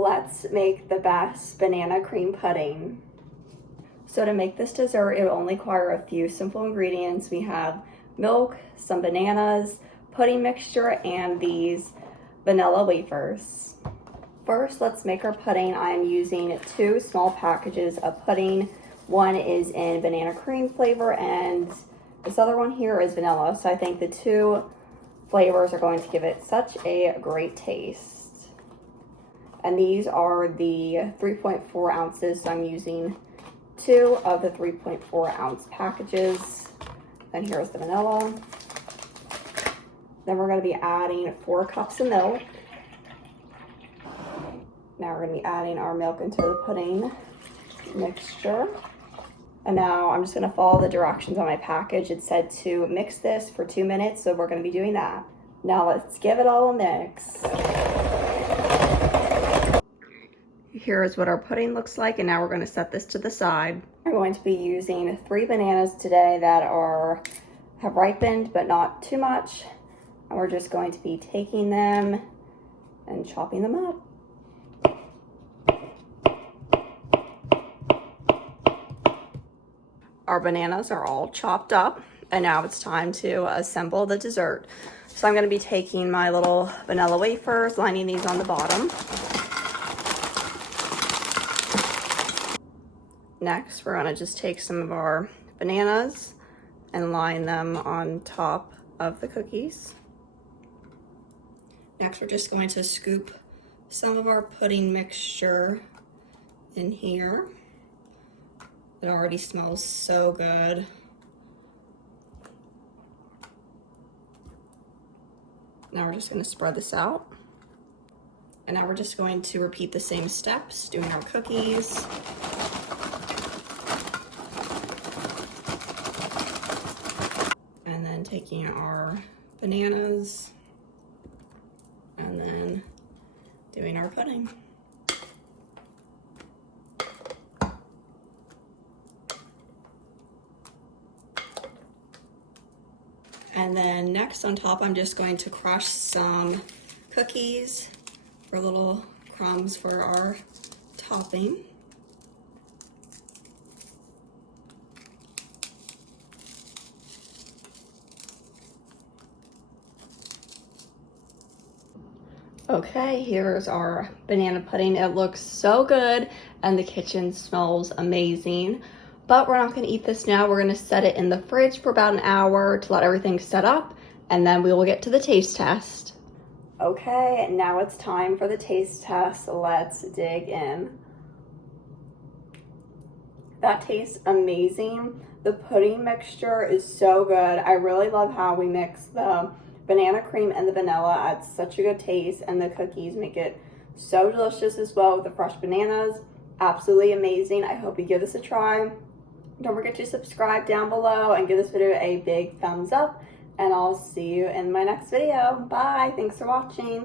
let's make the best banana cream pudding. So to make this dessert, it will only require a few simple ingredients. We have milk, some bananas, pudding mixture, and these vanilla wafers. First, let's make our pudding. I am using 2 small packages of pudding. One is in banana cream flavor and this other one here is vanilla. So I think the 2 flavors are going to give it such a great taste. And these are the 3.4 ounces. So I'm using 2 of the 3.4 ounce packages. And here's the vanilla. Then we're going to be adding 4 cups of milk. Now we're going to be adding our milk into the pudding mixture. And now I'm just going to follow the directions on my package. It said to mix this for 2 minutes, so we're going to be doing that. Now let's give it all a mix. Here is what our pudding looks like, and now we're going to set this to the side. We're going to be using 3 bananas today that have ripened, but not too much. And we're just going to be taking them and chopping them up. Our bananas are all chopped up, and now it's time to assemble the dessert. So I'm going to be taking my little vanilla wafers, lining these on the bottom. Next, we're going to just take some of our bananas and line them on top of the cookies. Next, we're just going to scoop some of our pudding mixture in here. It already smells so good. Now we're just going to spread this out. And now we're just going to repeat the same steps, doing our cookies. And then taking our bananas. And then doing our pudding. And then next on top, I'm just going to crush some cookies for little crumbs for our topping. Okay, here's our banana pudding. It looks so good and the kitchen smells amazing. But we're not going to eat this now. We're going to set it in the fridge for about an hour to let everything set up, and then we will get to the taste test. Okay, now it's time for the taste test. Let's dig in. That tastes amazing. The pudding mixture is so good. I really love how we mix the banana cream and the vanilla. Adds such a good taste, and the cookies make it so delicious as well with the fresh bananas. Absolutely amazing. I hope you give this a try. Don't forget to subscribe down below and give this video a big thumbs up, and I'll see you in my next video. Bye. Thanks for watching.